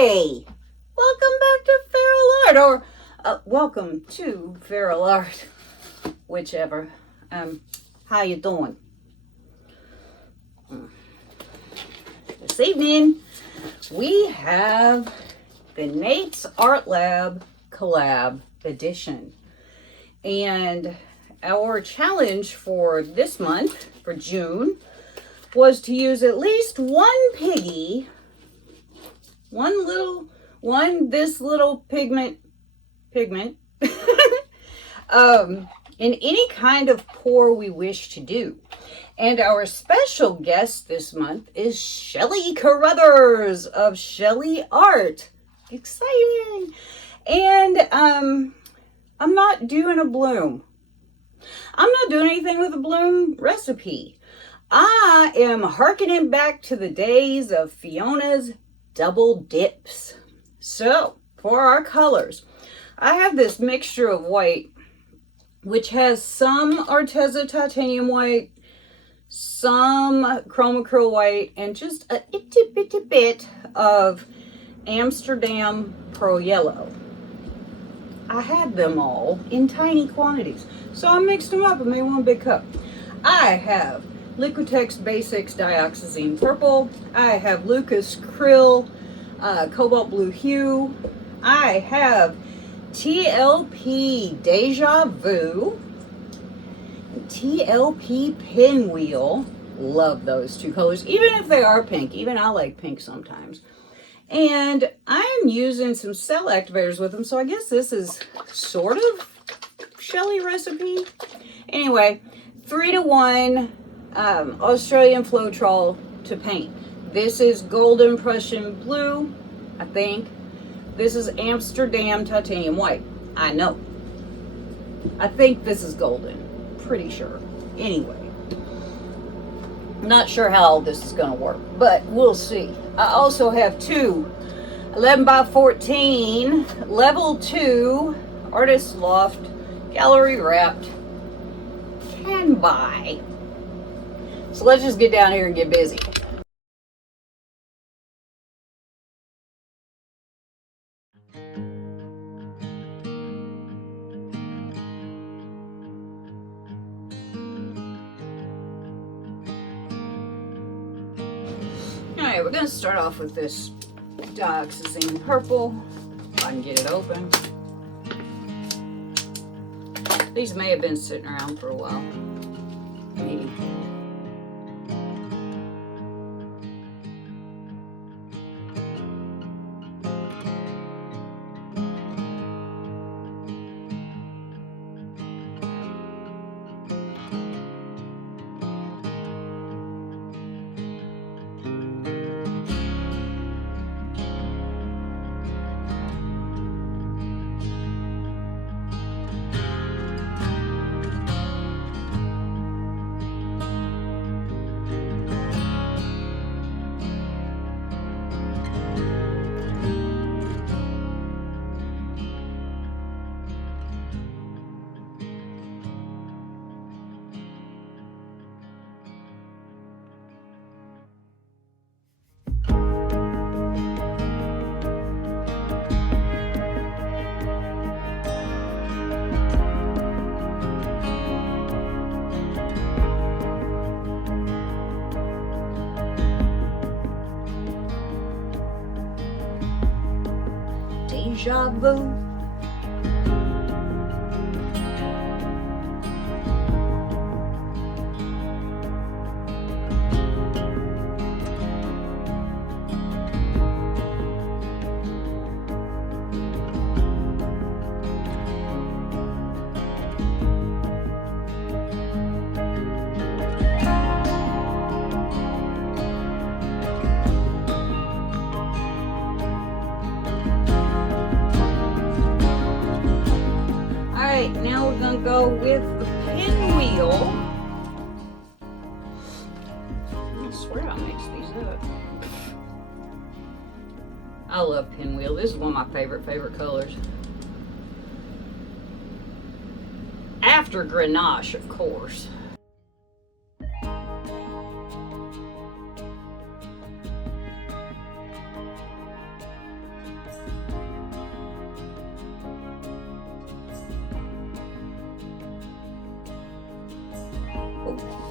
Hey, welcome back to Feral Art, or welcome to Feral Art, whichever. How you doing? This evening, we have the Nate's Art Lab Collab edition. And our challenge for this month, for June, was to use at least one piggy, this little pigment, in any kind of pour we wish to do. And our special guest this month is Shelee Carruthers of Shelee Art. Exciting! And I'm not doing a bloom. I'm not doing anything with a bloom recipe. I am hearkening back to the days of Fiona's double dips. So, for our colors, I have this mixture of white, which has some Arteza titanium white, some chromacryl white, and just a itty bitty bit of Amsterdam Pearl Yellow. I had them all in tiny quantities, so I mixed them up and made one big cup. I have Liquitex Basics Dioxazine Purple. I have Lucas Krill Cobalt Blue Hue. I have TLP Deja Vu. TLP Pinwheel. Love those two colors, even if they are pink. Even I like pink sometimes. And I'm using some cell activators with them, so I guess this is sort of Shelee recipe. Anyway, 3-to-1 Australian Floetrol to paint. This is Golden Prussian Blue, I think. This is Amsterdam Titanium White. I know. I think this is golden. Pretty sure. Anyway. Not sure how all this is going to work, but we'll see. I also have two 11x14 level 2 Artist Loft gallery wrapped can buy. So let's just get down here and get busy. Alright, we're going to start off with this Dioxazine Purple. If I can get it open. These may have been sitting around for a while. Maybe. Deja vu. Now we're gonna go with the pinwheel. I swear I mixed these up. I love pinwheel. This is one of my favorite colors. After Grenache, of course.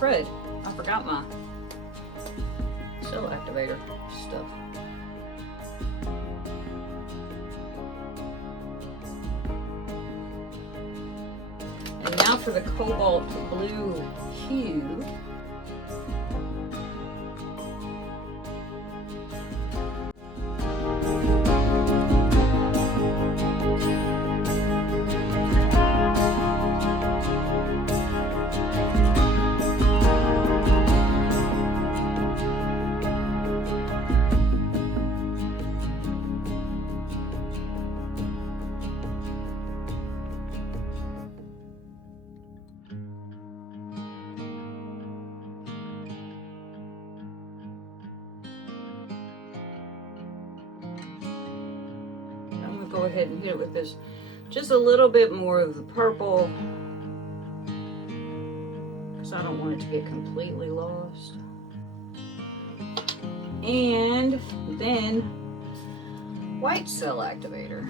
Fred, I forgot my cell activator stuff. And now for the cobalt blue hue. Go ahead and hit it with this, just a little bit more of the purple, because I don't want it to get completely lost. And then white cell activator.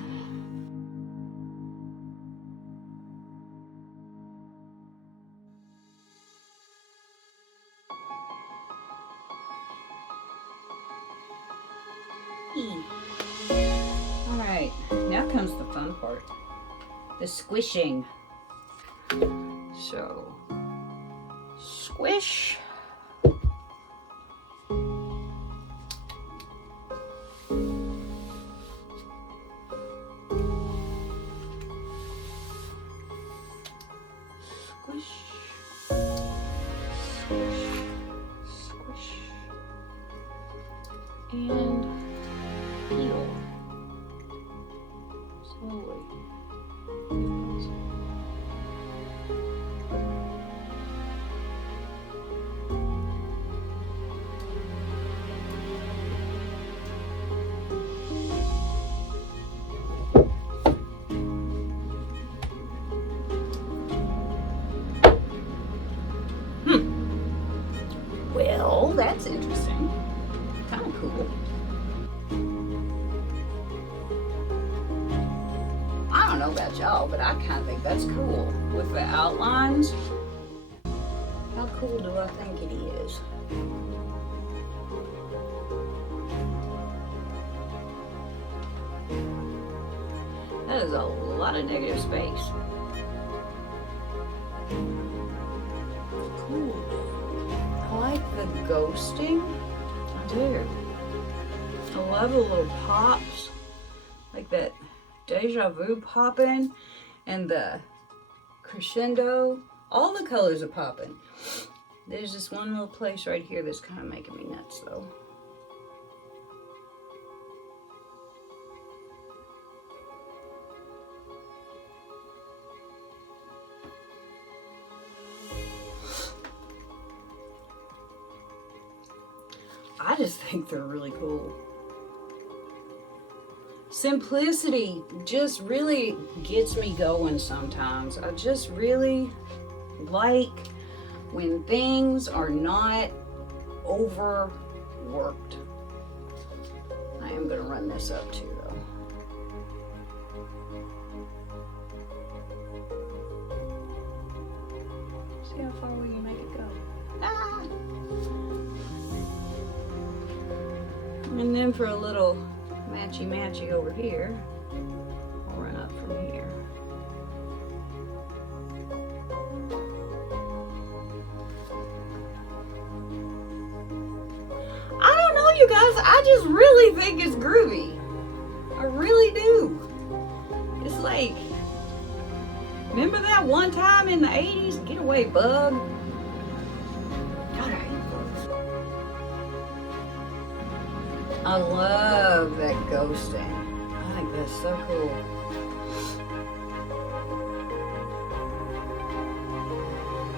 Alright, now comes the fun part, the squishing. So, squish. And peel slowly. Well, that's interesting. Kind of cool. I don't know about y'all, but I kind of think that's cool. With the outlines, how cool do I think it is? That is a lot of negative space. Cool. I like the ghosting. I do. I love the little pops, like that deja vu popping and the crescendo. All the colors are popping. There's this one little place right here that's kind of making me nuts though. I just think they're really cool. Simplicity just really gets me going sometimes. I just really like when things are not overworked. I am going to run this up too though. See how far we can make it go. Ah! And then for a little matchy over here, I'll run up from here. I don't know, you guys, I just really think it's groovy. I really do. It's like, remember that one time in the 80s? Get away, bug. God, I hate bugs. I love that ghosting. I think that's so cool.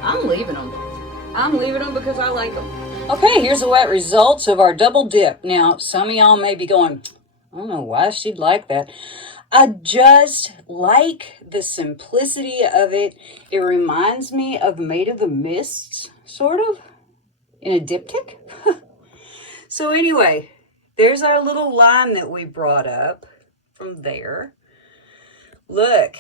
I'm leaving them. I'm leaving them because I like them. Okay, here's the wet results of our double dip. Now, some of y'all may be going, I don't know why she'd like that. I just like the simplicity of it. It reminds me of Maid in the Mist, sort of, in a diptych. So anyway, there's our little line that we brought up from there. Look,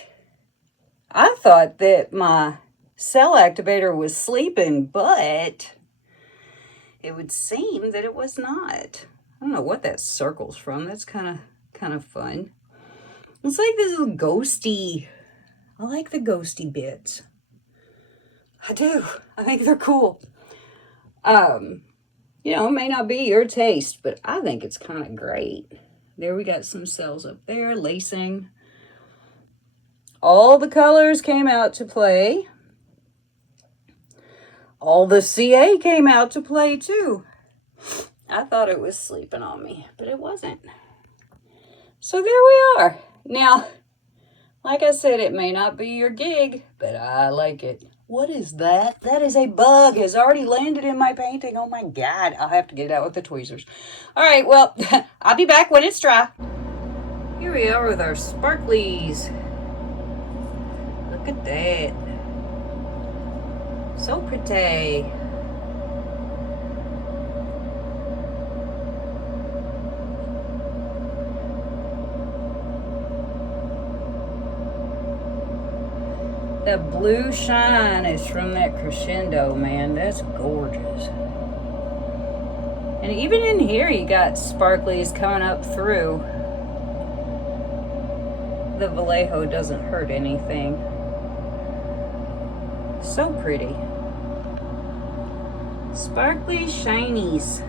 I thought that my cell activator was sleeping, but it would seem that it was not. I don't know what that circle's from. That's kind of fun. It's like this little ghosty. I like the ghosty bits. I do. I think they're cool. You know, it may not be your taste, but I think it's kind of great. There we got some cells up there, lacing. All the colors came out to play. All the CA came out to play too. I thought it was sleeping on me, but it wasn't. So there we are. Now, like I said, it may not be your gig, but I like it. What is that? That is a bug. Has already landed in my painting. Oh my God. I'll have to get it out with the tweezers. All right, well, I'll be back when it's dry. Here we are with our sparklies. Look at that. So pretty. The blue shine is from that crescendo, man. That's gorgeous. And even in here, you got sparklies coming up through. The Vallejo doesn't hurt anything. So pretty. Sparkly shinies.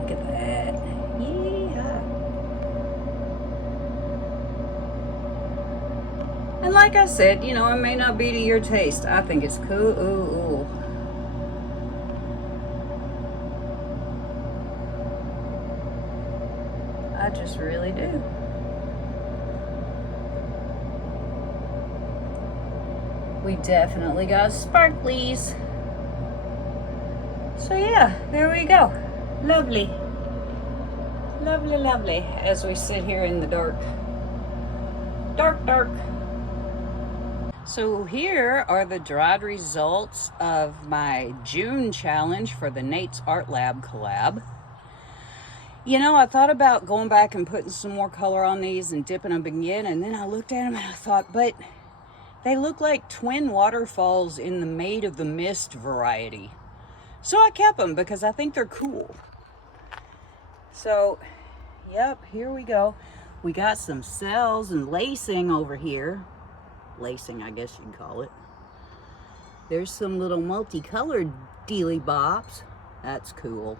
Look at that. Yeah. And like I said, you know, it may not be to your taste. I think it's cool. I just really do. We definitely got sparklies. So yeah, there we go. Lovely. Lovely, lovely. As we sit here in the dark. Dark. So here are the dried results of my June challenge for the Nate's Art Lab collab. You know, I thought about going back and putting some more color on these and dipping them again, and then I looked at them and I thought, but they look like twin waterfalls in the Maid in the Mist variety. So I kept them because I think they're cool. So, yep, here we go. We got some cells and lacing over here. Lacing, I guess you can call it. There's some little multicolored dealy bops. That's cool.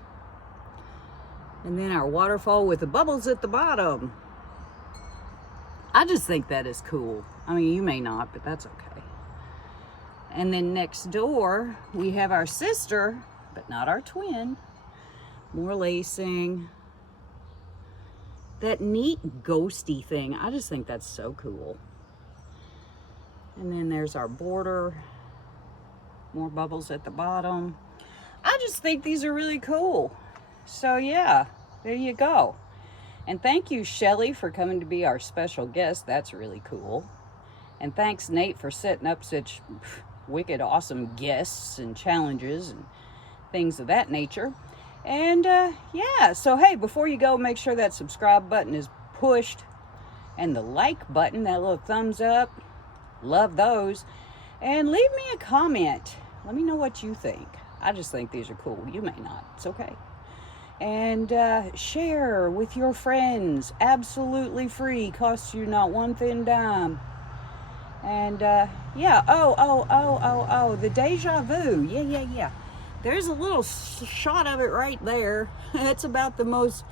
And then our waterfall with the bubbles at the bottom. I just think that is cool. I mean, you may not, but that's okay. And then next door, we have our sister, but not our twin. More lacing. That neat ghosty thing. I just think that's so cool. And then there's our border. More bubbles at the bottom. I just think these are really cool. So yeah, there you go. And thank you, Shelee, for coming to be our special guest. That's really cool. And thanks, Nate, for setting up such wicked awesome guests and challenges and things of that nature. And yeah, so hey, before you go, make sure that subscribe button is pushed. And the like button, that little thumbs up, love those. And leave me a comment. Let me know what you think. I just think these are cool. You may not. It's okay. And share with your friends. Absolutely free. Costs you not one thin dime. And yeah. Oh. The deja vu. Yeah. There's a little shot of it right there. That's about the most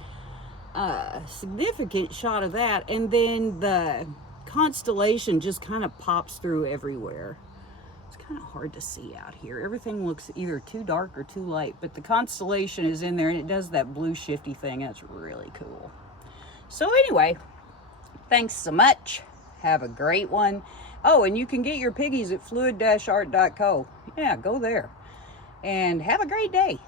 significant shot of that. And then the constellation just kind of pops through everywhere. It's kind of hard to see out here. Everything looks either too dark or too light, but the constellation is in there and it does that blue shifty thing. That's really cool. So anyway, thanks so much. Have a great one. Oh, and you can get your piggies at fluid-art.co. Yeah, go there. And have a great day.